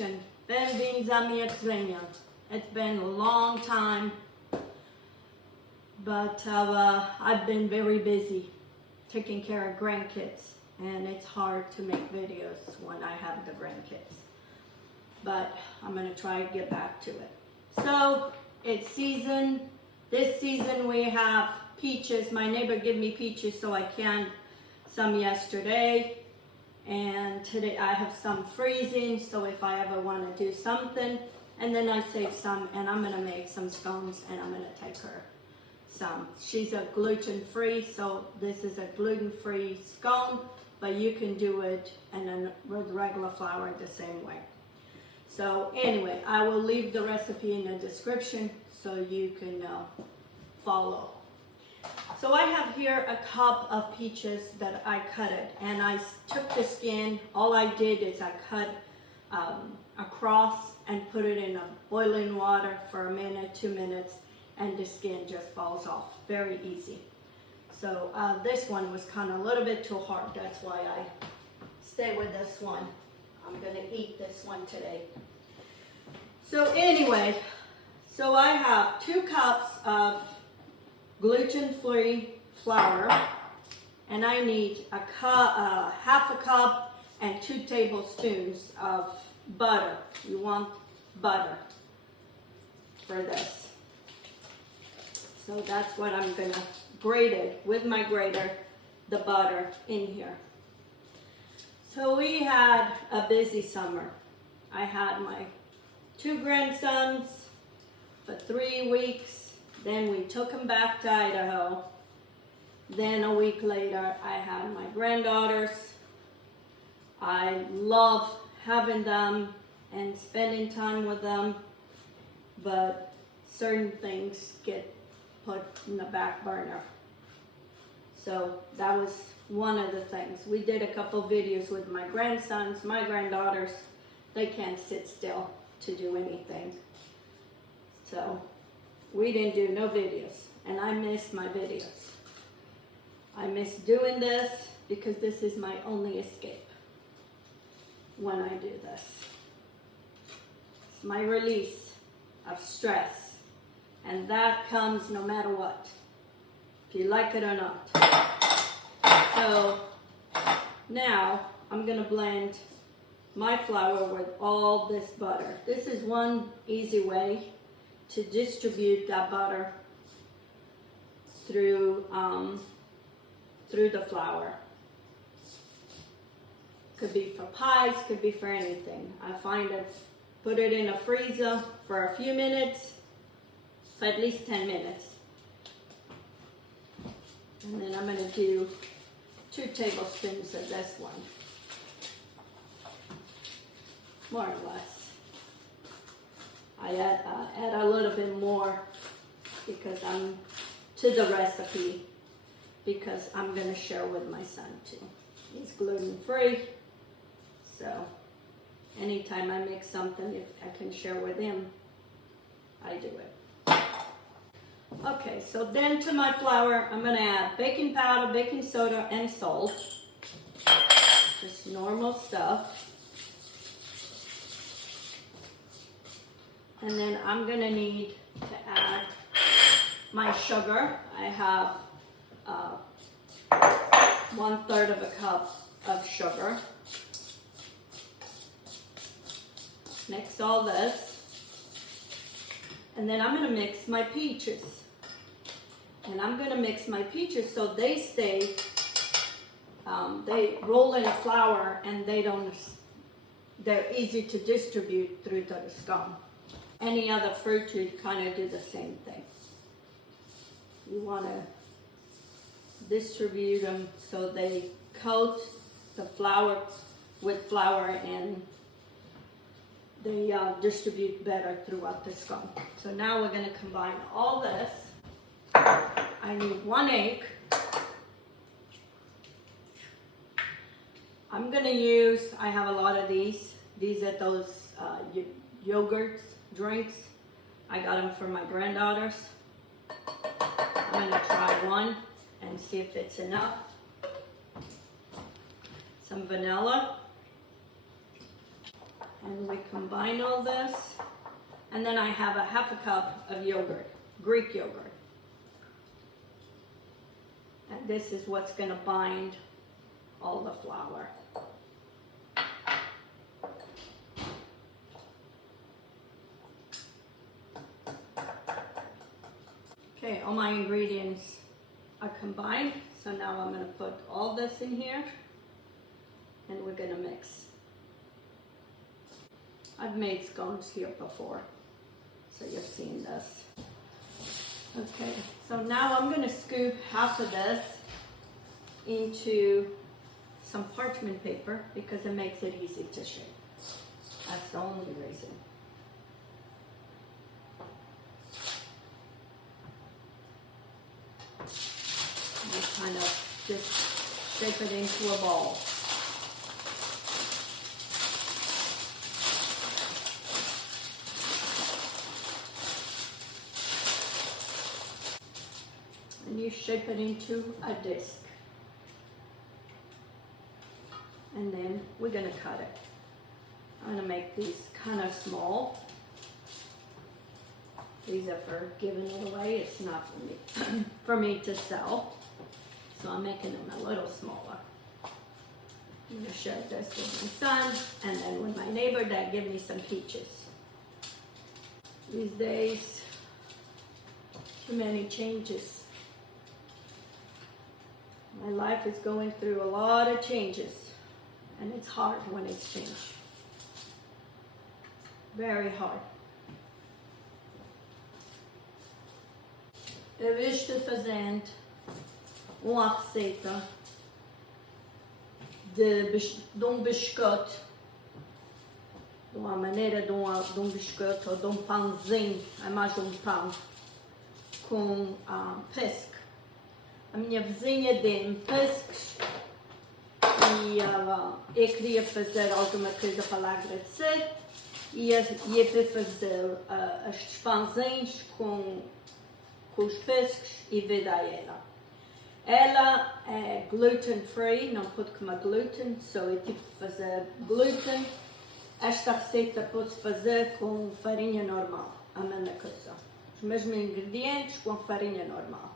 gluten. Benvinti a mia trena. It's been a long time, but I've been very busy taking care of grandkids, and it's hard to make videos when I have the grandkids. But I'm gonna try to get back to it. So it's season. This season we have peaches. My neighbor gave me peaches, so I canned some yesterday. And today I have some freezing, so if I ever want to do something, and then I save some, and I'm going to make some scones, and I'm going to take her some. She's a gluten-free, so this is a gluten-free scone, but you can do it and then with regular flour the same way. So anyway, I will leave the recipe in the description so you can follow. So I have here a cup of peaches that I cut it, and I took the skin. All I did is I cut across and put it in a boiling water for a minute, 2 minutes, and the skin just falls off. Very easy. So this one was kind of a little bit too hard. That's why I stay with this one. I'm gonna eat this one today. So anyway, so I have 2 cups of gluten-free flour, and I need a cup, half a cup and 2 tablespoons of butter. You want butter for this. So that's what I'm gonna grate it with my grater, the butter in here. So we had a busy summer. I had my 2 grandsons for 3 weeks. Then we took them back to Idaho. Then a week later, I had my granddaughters. I love having them and spending time with them, but certain things get put in the back burner. So that was one of the things. We did a couple videos with my grandsons, my granddaughters. They can't sit still to do anything. So we didn't do no videos, and I miss my videos. I miss doing this because this is my only escape when I do this. It's my release of stress, and that comes no matter what, if you like it or not. So now I'm gonna blend my flour with all this butter. This is one easy way to distribute that butter through the flour. Could be for pies, could be for anything. I find it, put it in a freezer for a few minutes, for at least 10 minutes. And then I'm gonna do 2 tablespoons of this one, more or less. I add a little bit more because I'm to the recipe, because I'm gonna share with my son too. He's gluten-free, so anytime I make something, if I can share with him, I do it. Okay, so then to my flour, I'm gonna add baking powder, baking soda, and salt. Just normal stuff. And then I'm gonna need to add my sugar. I have 1/3 of a cup of sugar. Mix all this. And then I'm gonna mix my peaches. And I'm gonna mix my peaches so they stay, they roll in the flour, and they're easy to distribute through the scone. Any other fruit, you kind of do the same thing. You want to distribute them so they coat the flour with flour, and they distribute better throughout the scone. So now we're going to combine all this. I need 1 egg. I'm going to use, I have a lot of these. These are those yogurts, drinks. I got them for my granddaughters. I'm gonna try one and see if it's enough. Some vanilla. And we combine all this. And then I have a half a cup of yogurt, Greek yogurt. And this is what's going to bind all the flour. Okay, all my ingredients are combined. So now I'm going to put all this in here and we're going to mix. I've made scones here before, so you've seen this. Okay, so now I'm going to scoop half of this into some parchment paper because it makes it easy to shape. That's the only reason. You kind of just shape it into a ball. And you shape it into a disc. And then we're going to cut it. I'm going to make these kind of small. These are for giving it away. It's not for me, for me to sell. So I'm making them a little smaller. I'm going to share this with my son and then with my neighbor that gave me some peaches. These days, too many changes. My life is going through a lot of changes, and it's hard when it's changed. Very hard. Eu estou fazendo uma receita de biscoito, de uma maneira de um biscoito ou de um pãozinho, é mais um pão, com whisk. A minha vizinha deu-me whisks e eu queria fazer alguma coisa para lá agradecer e ia para fazer estes pãozinhos com os whisks e veio dar ela. Ela é gluten free, não pode comer gluten, só eu tive que fazer gluten. Esta receita pode-se fazer com farinha normal, a mesma coisa. Os mesmos ingredientes com farinha normal.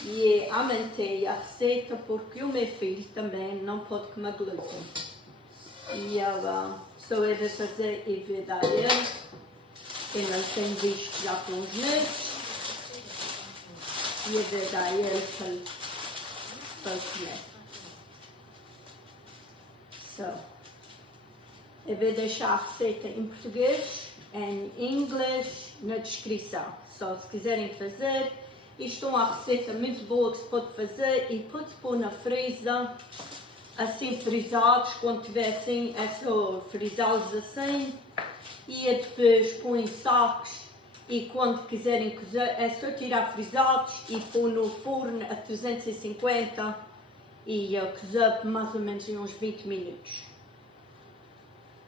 E aumentei a receita porque o meu filho também não pode comer glúten. E só eu vou fazer e vou dar ele. Ele não tem visto já por uns meses. E eu vou dar ele para comer. So, eu vou deixar a receita em português, em inglês, na descrição. Só se quiserem fazer. Isto é uma receita muito boa que se pode fazer e pode-se pôr na freezer, assim frisados, quando tiver assim, é só frisá-los assim e depois põe em sacos e quando quiserem cozer é só tirar frisados e pôr no forno a 350 e cozer por mais ou menos em uns 20 minutos.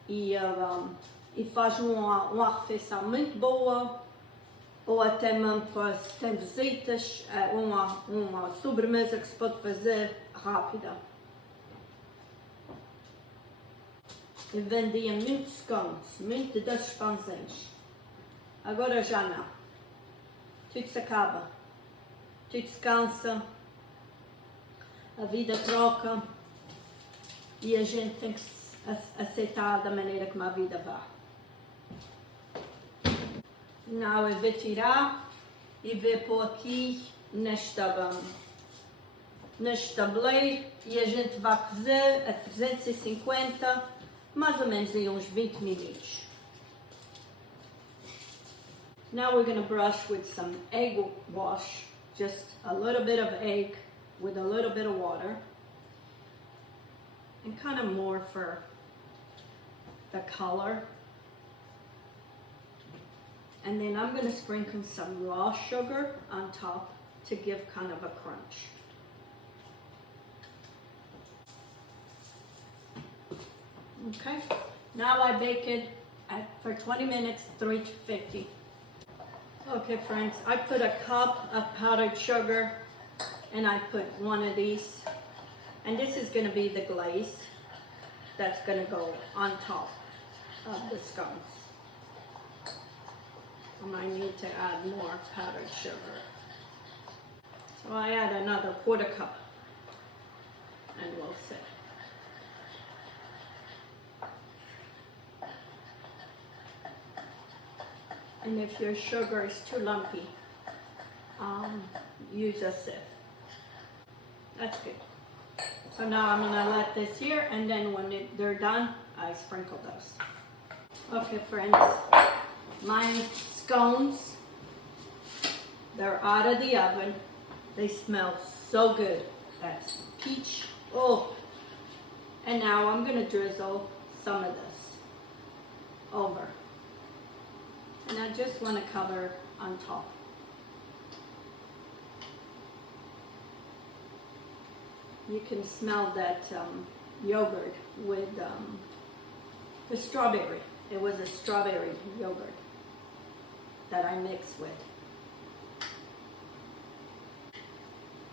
E faz uma refeição muito boa. Ou até mesmo para se tem visitas, uma sobremesa que se pode fazer rápida. Eu vendia muitos scones, muitos desses pãozinhos. Agora já não. Tudo se acaba, tudo se cansa, a vida troca e a gente tem que aceitar da maneira como a vida vai. Não, eu vou tirar e vou pôr aqui neste tabuleiro e a gente vai cozer a 350, mais ou menos em uns 20 minutos. Now we're going to brush with some egg wash, just a little bit of egg with a little bit of water, and kind of more for the color. And then I'm going to sprinkle some raw sugar on top to give kind of a crunch. Okay, now I bake it for 20 minutes, 350. Okay friends, I put a cup of powdered sugar and I put one of these. And this is going to be the glaze that's going to go on top. of the scones. I might need to add more powdered sugar. So I add another 1/4 cup and we'll see. And if your sugar is too lumpy, use a sieve. That's good. So now I'm gonna let this here, and then when they're done, I sprinkle those. Okay, friends, my scones, they're out of the oven. They smell so good. That's peach. Oh, and now I'm gonna drizzle some of this over. And I just want to cover on top. You can smell that yogurt with the strawberry. It was a strawberry yogurt that I mixed with.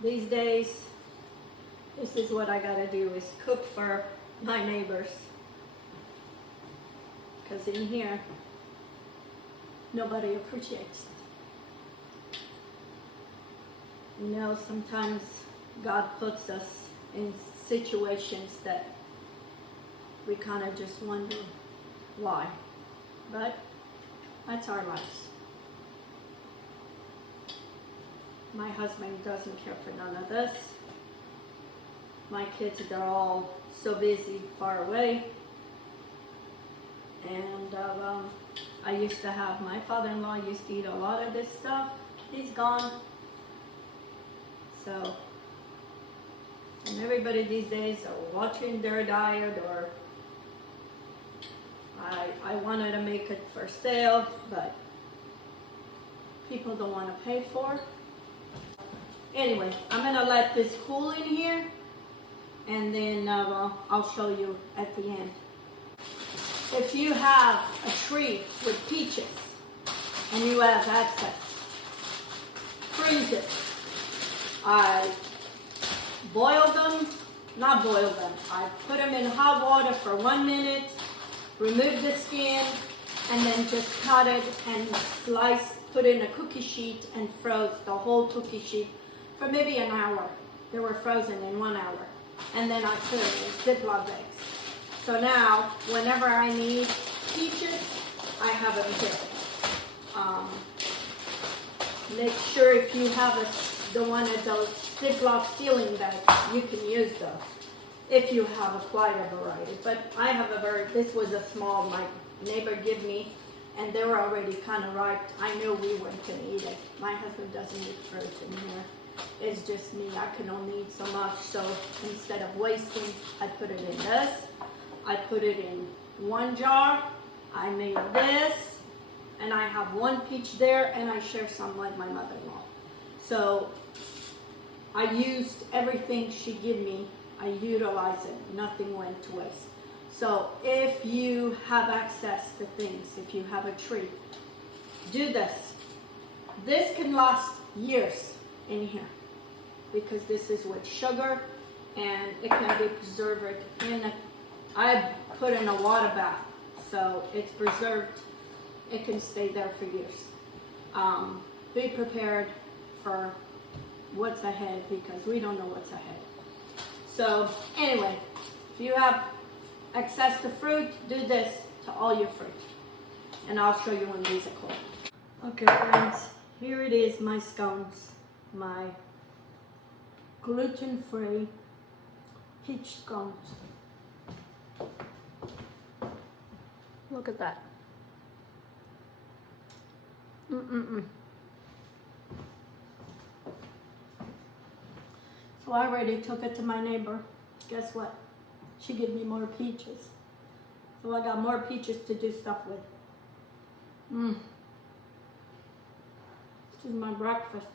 These days, this is what I gotta do, is cook for my neighbors. Because in here, nobody appreciates it. You know, sometimes God puts us in situations that we kind of just wonder why. But that's our lives. My husband doesn't care for none of this. My kids, they're all so busy far away. And I used to have, my father-in-law used to eat a lot of this stuff. He's gone. So, and everybody these days are watching their diet, or I wanted to make it for sale, but people don't want to pay for it. Anyway, I'm gonna let this cool in here, and then I'll show you at the end. If you have a tree with peaches and you have access, freeze it. I boil them, not boil them, I put them in hot water for 1 minute, remove the skin, and then just cut it and slice, put in a cookie sheet and froze the whole cookie sheet for maybe an hour. They were frozen in 1 hour. And then I put them in Ziploc bags. So now, whenever I need peaches, I have them here. Make sure if you have the one of those Ziploc sealing bags, you can use those if you have quite a variety. But I have this was a small, my neighbor gave me, and they were already kind of ripe. I knew we weren't going to eat it. My husband doesn't eat fruit in here. It's just me. I can only eat so much. So instead of wasting, I put it in this. I put it in 1 jar. I made this, and I have 1 peach there, and I share some with my mother-in-law. So I used everything she gave me. I utilized it. Nothing went to waste. So if you have access to things, if you have a tree, do this. This can last years in here because this is with sugar, and it can be preserved in I put in a water bath, so it's preserved. It can stay there for years. Be prepared for what's ahead, because we don't know what's ahead. So anyway, if you have access to fruit, do this to all your fruit. And I'll show you when these are cold. Okay, friends, here it is, my scones, my gluten-free peach scones. Look at that. So I already took it to my neighbor. Guess what? She gave me more peaches. So I got more peaches to do stuff with. This is my breakfast.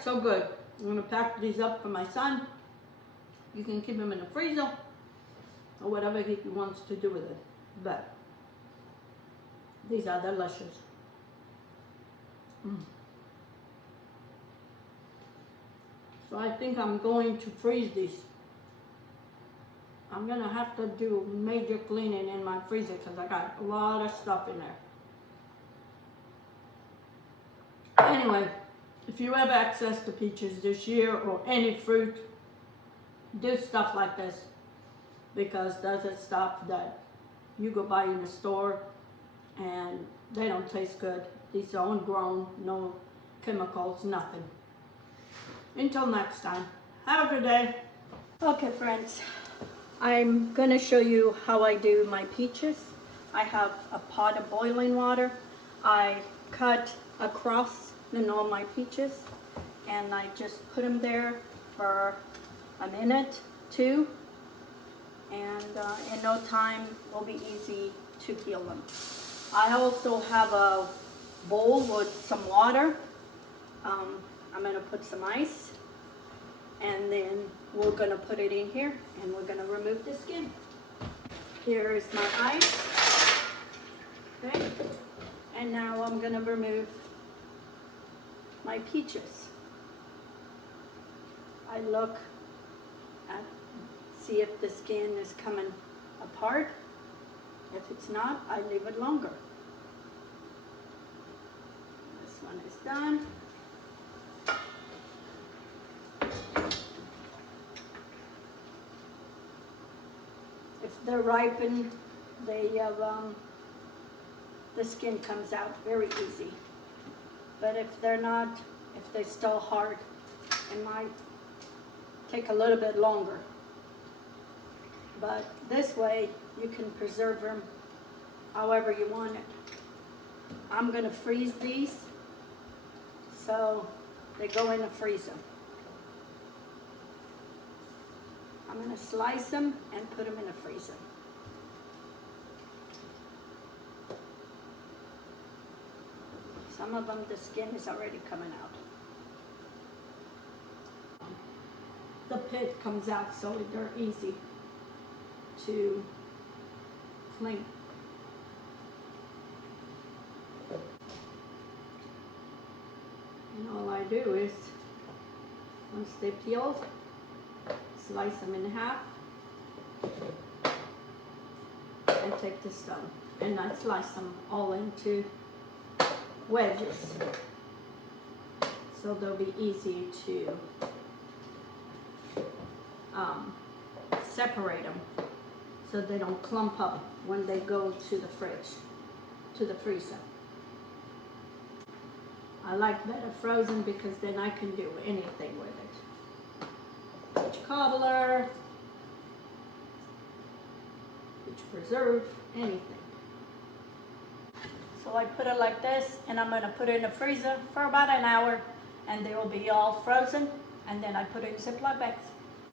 So good. I'm gonna pack these up for my son. You can keep them in the freezer or whatever he wants to do with it. But these are delicious. So I think I'm going to freeze these. I'm gonna have to do major cleaning in my freezer because I got a lot of stuff in there. Anyway, if you have access to peaches this year or any fruit, do stuff like this, because those are stuff that you go buy in the store and they don't taste good. These are homegrown, no chemicals, nothing. Until next time, have a good day. Okay friends, I'm gonna show you how I do my peaches. I have a pot of boiling water. I cut across all my peaches and I just put them there for a minute, two, and in no time will be easy to peel them. I also have a bowl with some water. I'm gonna put some ice, and then we're gonna put it in here and we're gonna remove the skin. Here is my ice, okay? And now I'm gonna remove my peaches. I look at, see if the skin is coming apart. If it's not, I leave it longer. This one is done. If they're ripened, they have, the skin comes out very easy. But if they're not, if they're still hard, it might take a little bit longer. But this way, you can preserve them however you want it. I'm gonna freeze these, so they go in the freezer. I'm gonna slice them and put them in the freezer. Some of them, the skin is already coming out. The pit comes out, so they're easy to clean. And all I do is, once they peel, slice them in half and take the stone, and I slice them all into wedges, so they'll be easy to separate them, so they don't clump up when they go to the fridge, to the freezer. I like better frozen because then I can do anything with it. Peach cobbler, peach preserve, anything. So I put it like this, and I'm going to put it in the freezer for about an hour, and they will be all frozen, and then I put it in Ziploc bags.